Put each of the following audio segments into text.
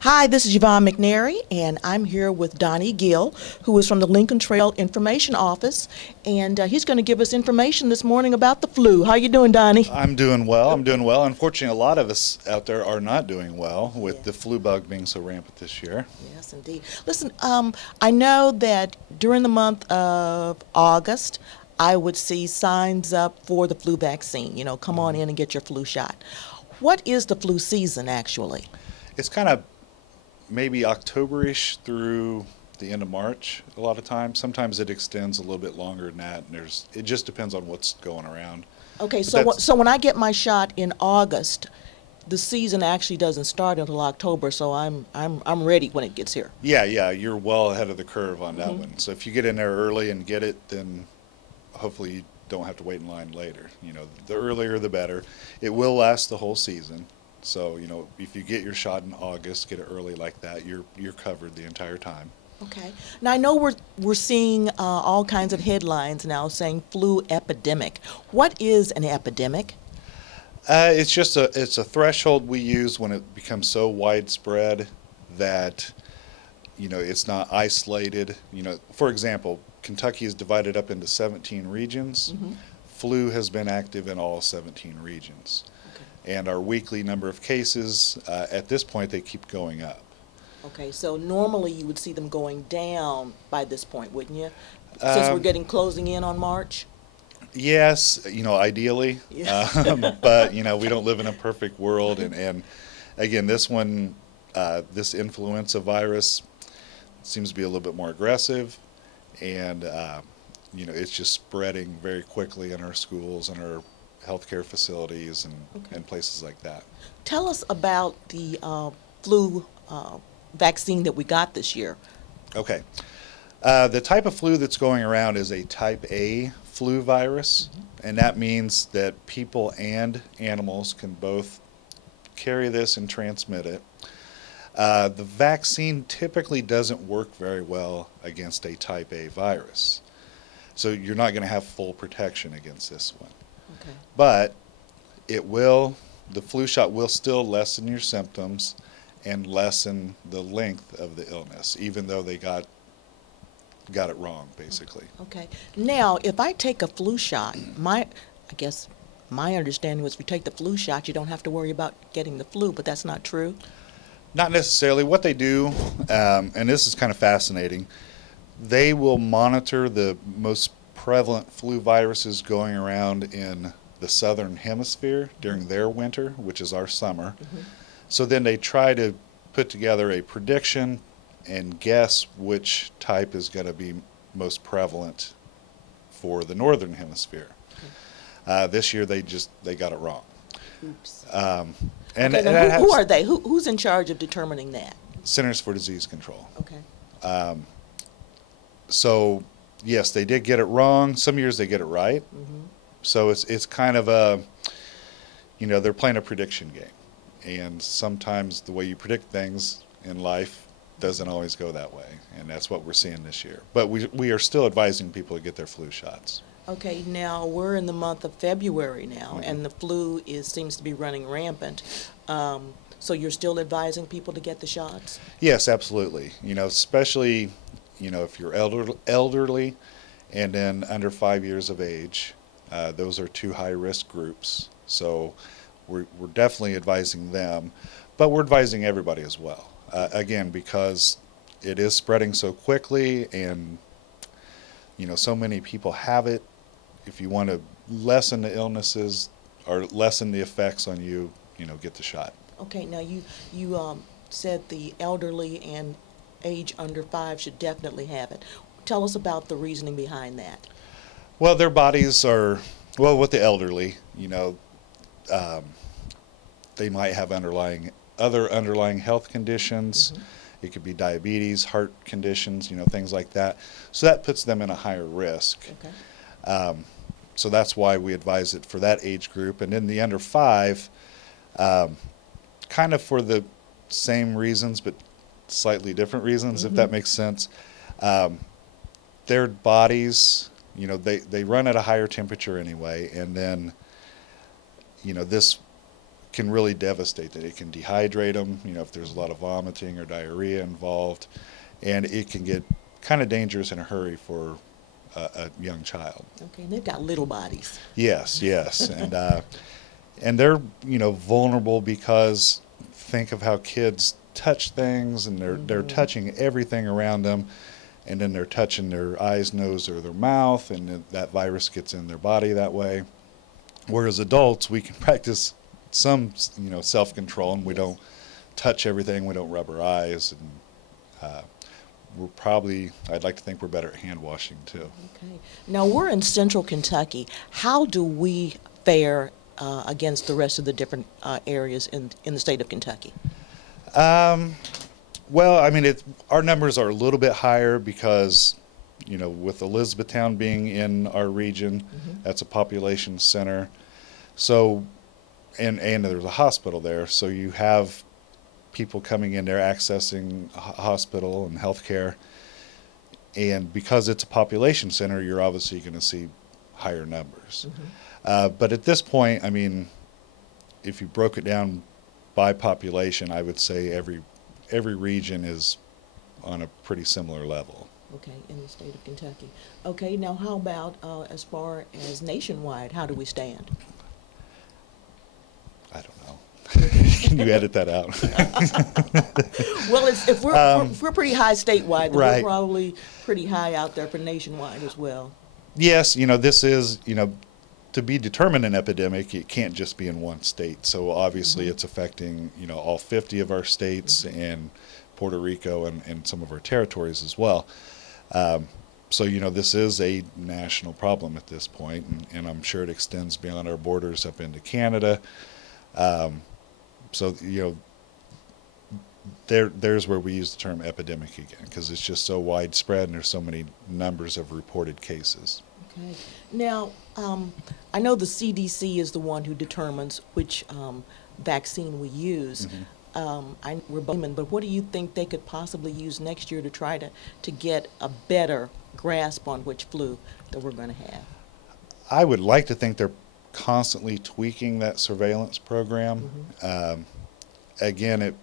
Hi, this is Yvonne McNary, and I'm here with Donnie Gill, who is from the Lincoln Trail Information Office, and he's going to give us information this morning about the flu. How you doing, Donnie? I'm doing well. I'm doing well. Unfortunately, a lot of us out there are not doing well with Yeah. the flu bug being so rampant this year. Yes, indeed. Listen, I know that during the month of August, I would see signs up for the flu vaccine. You know, come on in and get your flu shot. What is the flu season, actually? It's kind of maybe October-ish through the end of March a lot of times. Sometimes it extends a little bit longer than that, and it just depends on what's going around. Okay, But so that's, so when I get my shot in August, the season actually doesn't start until October, so I'm ready when it gets here. yeah, you're well ahead of the curve on that Mhm. one. So if you get in there early and get it, then hopefully you don't have to wait in line later. The earlier the better. It will last the whole season. So, if you get your shot in August, get it early like that, you're covered the entire time. Okay. Now I know we're seeing all kinds of headlines now saying flu epidemic. What is an epidemic? It's a threshold we use when it becomes so widespread that it's not isolated. For example, Kentucky is divided up into 17 regions. Hmm. Flu has been active in all 17 regions, Okay. and our weekly number of cases at this point they keep going up. Okay, so normally you would see them going down by this point, wouldn't you? Since we're Um, getting closing in on March? yes, ideally, Yeah. but we don't live in a perfect world, and again, this influenza virus seems to be a little bit more aggressive, and it's just spreading very quickly in our schools and our healthcare facilities Okay. and places like that. Tell us about the flu vaccine that we got this year. Okay. The type of flu that's going around is a type A flu virus, and that means that people and animals can both carry this and transmit it. The vaccine typically doesn't work very well against a type A virus, so you're not going to have full protection against this one. Okay. But the flu shot will still lessen your symptoms and lessen the length of the illness, even though they got it wrong, basically. Okay. Now, if I take a flu shot, I guess my understanding was if you take the flu shot, you don't have to worry about getting the flu, but that's not true. Not necessarily. What they do, and this is kind of fascinating, they will monitor the most prevalent flu viruses going around in the southern hemisphere during their winter, which is our summer. Hmm. So then they try to put together a prediction and guess which type is going to be most prevalent for the northern hemisphere. This year they got it wrong. Oops. And Okay, that now who happens. are they? Who's in charge of determining that? Centers for Disease Control. Okay. So yes, they did get it wrong. Some years they get it right. Hmm. So it's kind of a, they're playing a prediction game. And sometimes the way you predict things in life doesn't always go that way. And that's what we're seeing this year. But we are still advising people to get their flu shots. Okay, now we're in the month of February now, Mhm. and the flu seems to be running rampant. So you're still advising people to get the shots? Yes, absolutely. Especially, if you're elderly and then under 5 years of age, those are two high-risk groups. So we're definitely advising them, but we're advising everybody as well. Again, because it is spreading so quickly and, so many people have it. If you want to lessen the illnesses or lessen the effects on you, get the shot. Okay, now you said the elderly and age under 5 should definitely have it. Tell us about the reasoning behind that. Well, their bodies are, well, with the elderly, um, they might have other underlying health conditions. Mhm. It could be diabetes, heart conditions, things like that. So that puts them in a higher risk. Okay. So that's why we advise it for that age group. And in the under 5, kind of for the same reasons, but slightly different reasons, if that makes sense. Their bodies, they run at a higher temperature anyway, and then, this can really devastate them. It can dehydrate them, if there's a lot of vomiting or diarrhea involved, and it can get kind of dangerous in a hurry for a young child. Okay, and they've got little bodies. Yes, yes, and they're vulnerable because think of how kids touch things, and they're touching everything around them, and then they're touching their eyes, nose, or their mouth, and then that virus gets in their body that way. Whereas adults, we can practice some self-control, and we don't touch everything, we don't rub our eyes, and I'd like to think we're better at hand washing too. Okay. Now we're in central Kentucky. How do we fare against the rest of the different areas in the state of Kentucky? Well, I mean, our numbers are a little bit higher because, with Elizabethtown being in our region, that's a population center. So, and there's a hospital there, so you have people coming in there accessing hospital and healthcare. And because it's a population center, you're obviously going to see higher numbers. But at this point, I mean, if you broke it down by population, I would say every region is on a pretty similar level. Okay, in the state of Kentucky. Okay, now how about as far as nationwide, how do we stand? I don't know. Can you edit that out? Well, if we're pretty high statewide, then right. we're probably pretty high out there for nationwide as well. Yes, this is, to be determined an epidemic, it can't just be in one state. So obviously it's affecting, all 50 of our states and Puerto Rico and some of our territories as well. So, this is a national problem at this point, and I'm sure it extends beyond our borders up into Canada. So, there's where we use the term epidemic again, because it's just so widespread and there's so many numbers of reported cases. Okay. Now, I know the CDC is the one who determines which vaccine we use. We're both, but what do you think they could possibly use next year to try to get a better grasp on which flu that we're going to have? I would like to think they're constantly tweaking that surveillance program. Again,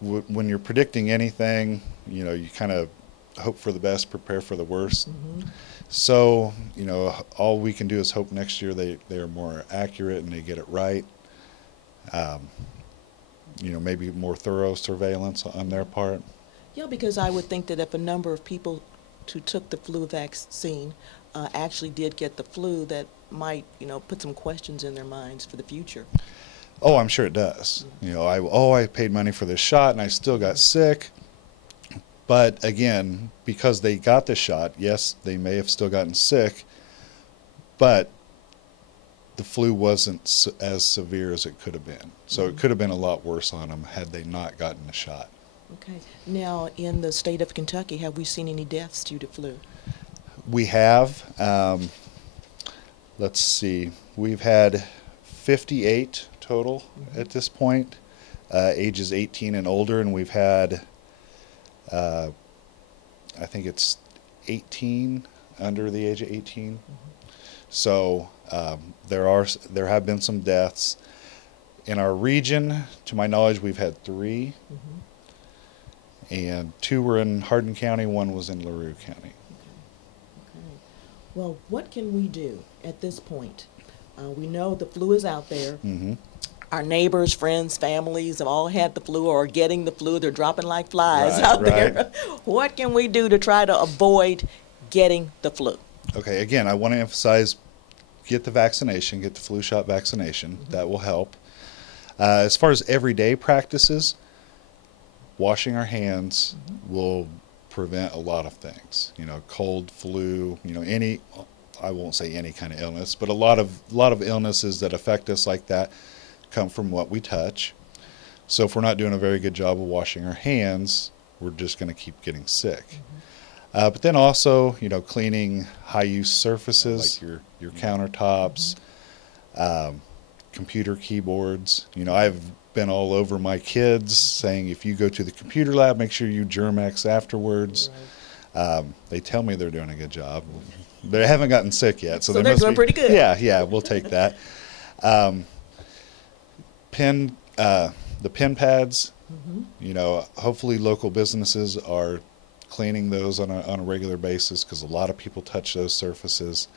when you're predicting anything, you kind of hope for the best, prepare for the worst. So, all we can do is hope next year they're more accurate and they get it right. Maybe more thorough surveillance on their part. Yeah, because I would think that if a number of people who took the flu vaccine actually did get the flu, that might, put some questions in their minds for the future. Oh, I'm sure it does. I paid money for this shot and I still got sick. But again, because they got the shot, yes, they may have still gotten sick, but the flu wasn't as severe as it could have been. So it could have been a lot worse on them had they not gotten the shot. Okay. Now, in the state of Kentucky, have we seen any deaths due to flu? We have. Let's see. We've had 58 total at this point, ages 18 and older, and we've had, I think it's 18 under the age of 18. So there have been some deaths. In our region, to my knowledge, we've had 3, and 2 were in Hardin County, 1 was in LaRue County. Okay. Well, what can we do at this point? We know the flu is out there. Our neighbors, friends, families have all had the flu or are getting the flu. They're dropping like flies out there. What can we do to try to avoid getting the flu? Okay, again, I want to emphasize, get the vaccination, get the flu shot vaccination. That will help. As far as everyday practices, washing our hands will prevent a lot of things. Cold, flu, I won't say any kind of illness, but a lot of illnesses that affect us like that come from what we touch. So if we're not doing a very good job of washing our hands, we're just going to keep getting sick. But then also, cleaning high-use surfaces like your countertops, computer keyboards. I've been all over my kids saying, if you go to the computer lab, make sure you Germ-X afterwards. They tell me they're doing a good job. They haven't gotten sick yet, so they're doing pretty good. Yeah, we'll take that. Pen, the pen pads, Mm-hmm. hopefully local businesses are cleaning those on a regular basis because a lot of people touch those surfaces.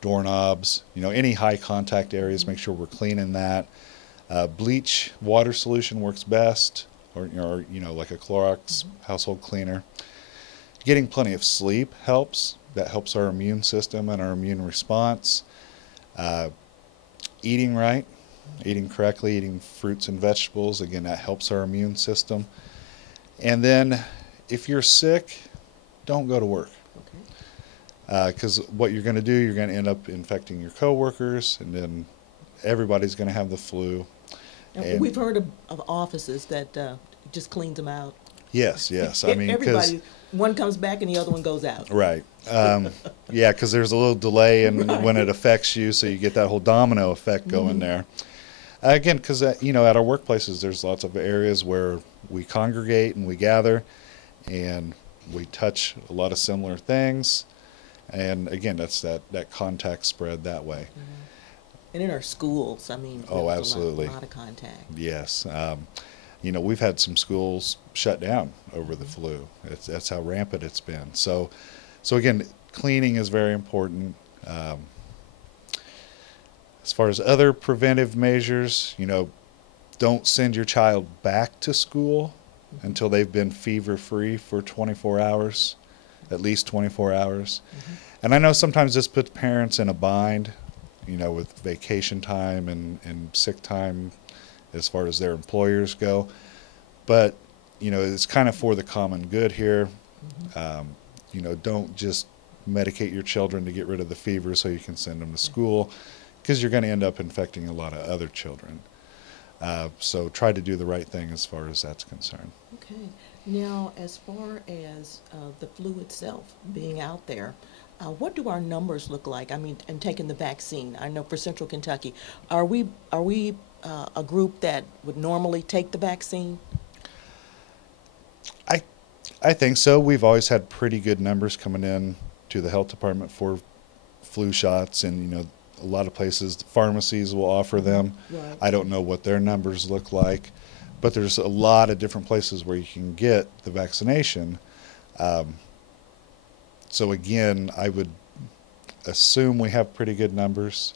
Doorknobs, any high contact areas, make sure we're cleaning that. Bleach water solution works best, or like a Clorox household cleaner. Getting plenty of sleep helps. That helps our immune system and our immune response. Uh, Eating right, eating correctly, eating fruits and vegetables, again, that helps our immune system. And then if you're sick, don't go to work. Because what you're going to do, you're going to end up infecting your coworkers, and then everybody's going to have the flu. And we've heard of offices that just cleans them out. Yes, yes. I mean, because Everybody, one comes back and the other one goes out. right, yeah, because there's a little delay in when it affects you, so you get that whole domino effect going there. Again, because at our workplaces, there's lots of areas where we congregate and we gather, and we touch a lot of similar things. And again, that's that contact spread that way. And in our schools, I mean, Oh, there's absolutely. a lot of contact. Yes. We've had some schools shut down over the flu. That's how rampant it's been. So again, cleaning is very important. As far as other preventive measures, don't send your child back to school until they've been fever-free for 24 hours, at least 24 hours. And I know sometimes this puts parents in a bind, with vacation time and sick time as far as their employers go. But, it's kind of for the common good here. Don't just medicate your children to get rid of the fever so you can send them to school, because you're going to end up infecting a lot of other children. So try to do the right thing as far as that's concerned. Okay. Now, as far as the flu itself being out there, what do our numbers look like? I mean, and taking the vaccine. I know for Central Kentucky, are we a group that would normally take the vaccine? I think so. We've always had pretty good numbers coming in to the health department for flu shots, and a lot of places, pharmacies will offer them. Right. I don't know what their numbers look like, but there's a lot of different places where you can get the vaccination. So again, I would assume we have pretty good numbers,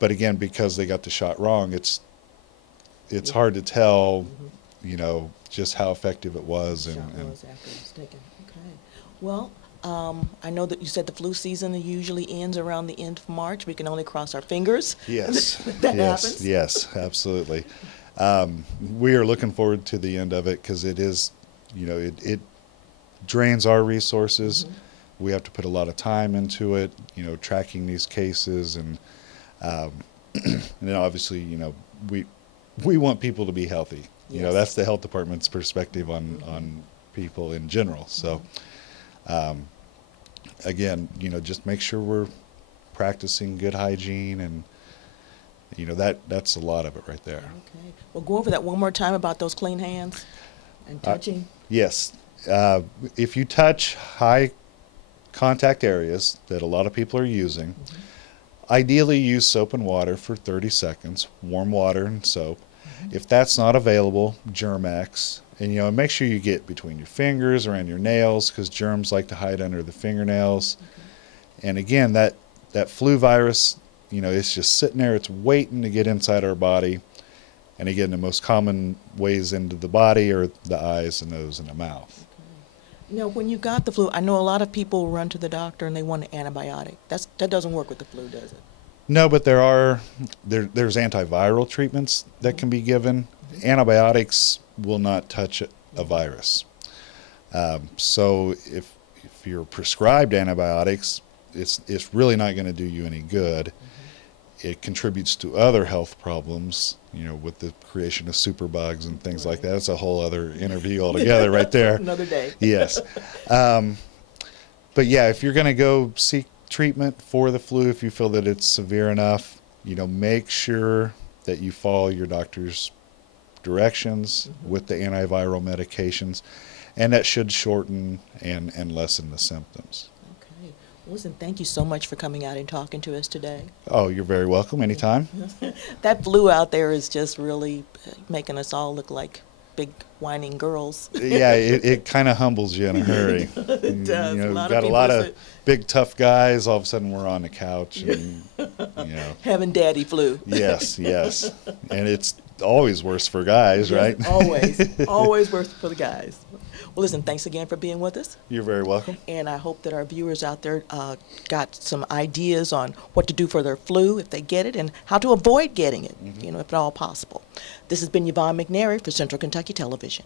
but again, because they got the shot wrong, it's hard to tell, just how effective it was. Shot was after it was taken. Okay. Well, I know that you said the flu season usually ends around the end of March. We can only cross our fingers. Yes. that yes. happens. Yes. Absolutely. We are looking forward to the end of it because it is, it drains our resources. We have to put a lot of time into it, tracking these cases, and then obviously, we want people to be healthy. Yes. That's the health department's perspective on people in general. So, again, just make sure we're practicing good hygiene, and that's a lot of it right there. Okay. Well, go over that one more time about those clean hands and touching. Yes. If you touch high contact areas that a lot of people are using, ideally use soap and water for 30 seconds, warm water and soap. If that's not available, Germ-X, and make sure you get between your fingers, around your nails, because germs like to hide under the fingernails. And again, that flu virus, it's just sitting there, it's waiting to get inside our body. And again, the most common ways into the body are the eyes, the nose, and the mouth. Now, when you got the flu, I know a lot of people run to the doctor and they want an antibiotic. That doesn't work with the flu, does it? No, but there's antiviral treatments that can be given. Antibiotics will not touch a virus. So if you're prescribed antibiotics, it's really not going to do you any good. It contributes to other health problems, with the creation of superbugs and things like that. That's a whole other interview altogether right there. Another day. Yes. But yeah, if you're going to go seek treatment for the flu, if you feel that it's severe enough, make sure that you follow your doctor's directions with the antiviral medications, and that should shorten and lessen the symptoms. Okay. Listen, thank you so much for coming out and talking to us today. Oh, you're very welcome. Anytime. That flu out there is just really making us all look like big whining girls. Yeah, it kind of humbles you in a hurry. It does. You know, A we've lot got of a people lot say, of big tough guys. All of a sudden, we're on the couch, and you know, having daddy flu. yes, yes, and it's always worse for guys, Yes, right? always worse for the guys. Well, listen, thanks again for being with us. You're very welcome. And I hope that our viewers out there got some ideas on what to do for their flu if they get it and how to avoid getting it, if at all possible. This has been Yvonne McNary for Central Kentucky Television.